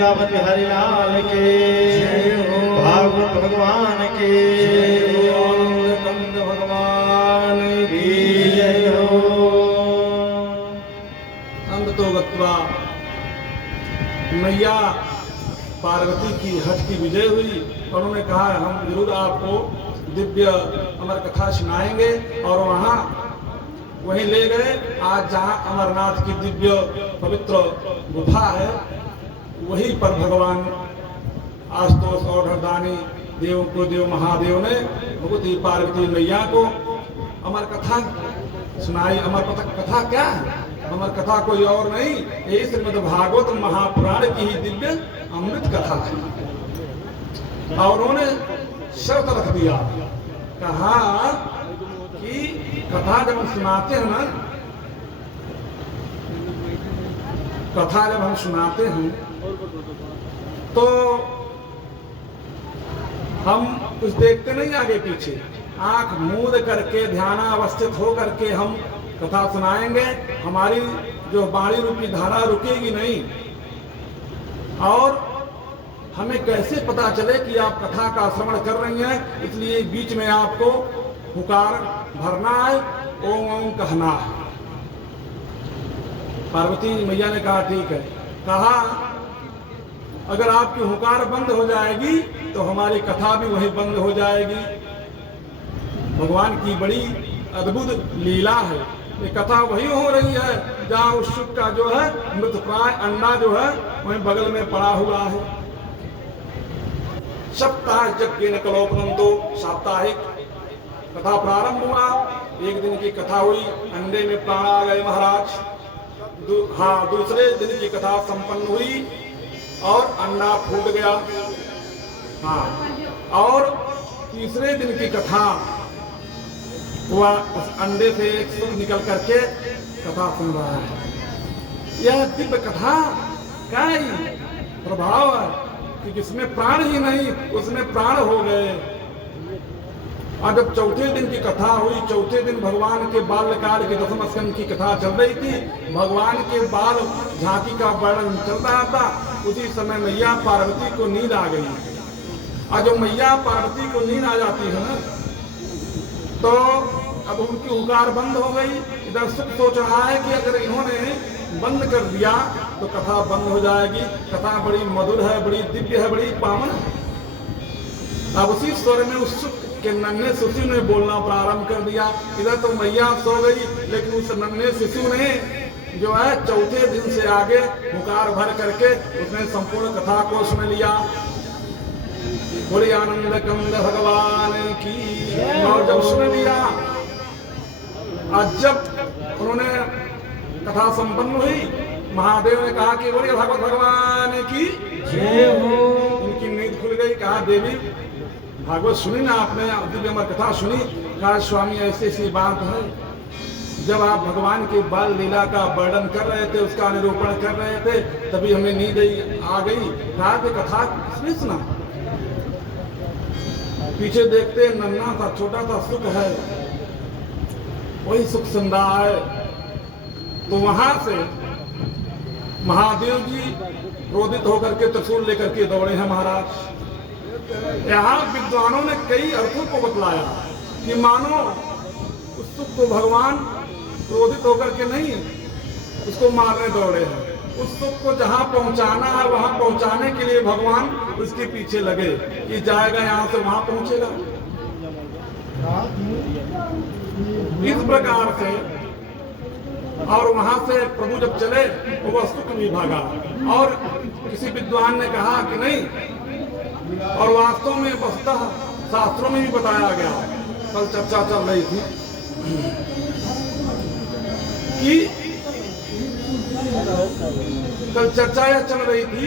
वृंदावन बिहारी लाल के, भागवत भगवान के, कंद भगवान की जय हो। अंत तो गत्वा मैया पार्वती की हठ की विजय हुई और उन्होंने कहा हम जरूर आपको दिव्य अमर कथा सुनाएंगे। और वहाँ वहीं ले गए। आज जहाँ अमरनाथ की दिव्य पवित्र गुफा है वहीं पर भगवान आशुतोष और हरदानी देव को देव महादेव ने भगवती पार्वती मैया को अमर कथा सुनाई। अमर कथा क्या है? अमर कथा कोई और नहीं, ये श्रीमद् भागवत महापुराण की ही दिव्य अमृत कथा है। और उन्होंने शर्त रख दिया, कहा कि कथा जब हम सुनाते हैं ना, कथा जब हम सुनाते हैं तो हम कुछ देखते नहीं आगे पीछे, आंख मूंद करके ध्यानावस्थित हो करके हम कथा सुनाएंगे। हमारी जो वाणी रूपी धारा रुकेगी नहीं। और हमें कैसे पता चले कि आप कथा का श्रवण कर रही हैं? इसलिए बीच में आपको हुकार भरना है, ओम ओम कहना है। पार्वती मैया ने कहा ठीक है। कहा अगर आपकी हुकार बंद हो जाएगी तो हमारी कथा भी वहीं बंद हो जाएगी। भगवान की बड़ी अद्भुत लीला है। ये कथा वही हो रही है जहाँ उस शुक का जो है मृतप्राय अंडा जो है वहीं बगल में पड़ा हुआ है। सप्ताह यज्ञ न कलोपनम, तो साप्ताहिक कथा प्रारंभ हुआ। एक दिन की कथा हुई, अंडे में प्राण आ गए महाराज। दूसरे दिन की कथा संपन्न हुई और अंडा फूट गया। और तीसरे दिन की कथा हुआ, उस अंडे से एक सुर निकल करके कथा सुन रहा है। यह दिव्य कथा का प्रभाव है कि जिसमें प्राण ही नहीं उसमें प्राण हो गए। और जब चौथे दिन की कथा हुई, चौथे दिन भगवान के बाल्यकाल के दसम स्कंद की कथा चल रही थी। भगवान के बाल झांकी का वर्णन चल रहा था। उसी समय मैया पार्वती को नींद आ गई। और जब मैया पार्वती को नींद आ जाती है ना, तो अब उनकी हुकार बंद हो गई। इधर सुख सोच रहा है कि अगर इन्होंने बंद कर दिया तो कथा बंद हो जाएगी। कथा बड़ी मधुर है, बड़ी दिव्य है, बड़ी पावन है। अब उसी स्वर में उस सुख के नन्हे शिशु ने बोलना प्रारंभ कर दिया। इधर तो मैया सो गई, लेकिन उस नन्हे शिशु ने जो है चौथे दिन से आगे हुकार भर करके उसने संपूर्ण कथा को सुन लिया। बोले आनंद कंद भगवान की। और जब सुन लिया, आज जब उन्होंने कथा संपन्न हुई, महादेव ने कहा कि बोले भागवत भगवान की जय हो। उनकी नींद खुल गई। कहा देवी भागवत सुनी ना आपने, दिव्य अमर कथा सुनी? कहा स्वामी ऐसी ऐसी बात है, जब आप भगवान की बाल लीला का वर्णन कर रहे थे, उसका निरूपण कर रहे थे, तभी हमें नींद आ गई। कहा कि कथा किसने सुना? पीछे देखते नन्हा सा छोटा सा सुख है, वही सुख सुन रहा है। तो वहां से महादेव जी क्रोधित होकर के त्रिशूल लेकर के दौड़े हैं महाराज। यहाँ विद्वानों ने कई अर्थों को बतलाया कि मानो उस सुख को भगवान क्रोधित होकर के नहीं उसको मारने दौड़े हैं। उस सुख को जहाँ पहुँचाना है वहाँ पहुँचाने के लिए भगवान उसके पीछे लगे कि जाएगा यहाँ से वहाँ पहुँचेगा। इस प्रकार से और वहां से प्रभु जब चले तो वह सुख भी भागा। और किसी विद्वान ने कहा कि नहीं, और वास्तव में वस्तुतः शास्त्रों में भी बताया गया। कल चर्चा चल रही थी कि कल चर्चा यह चल रही थी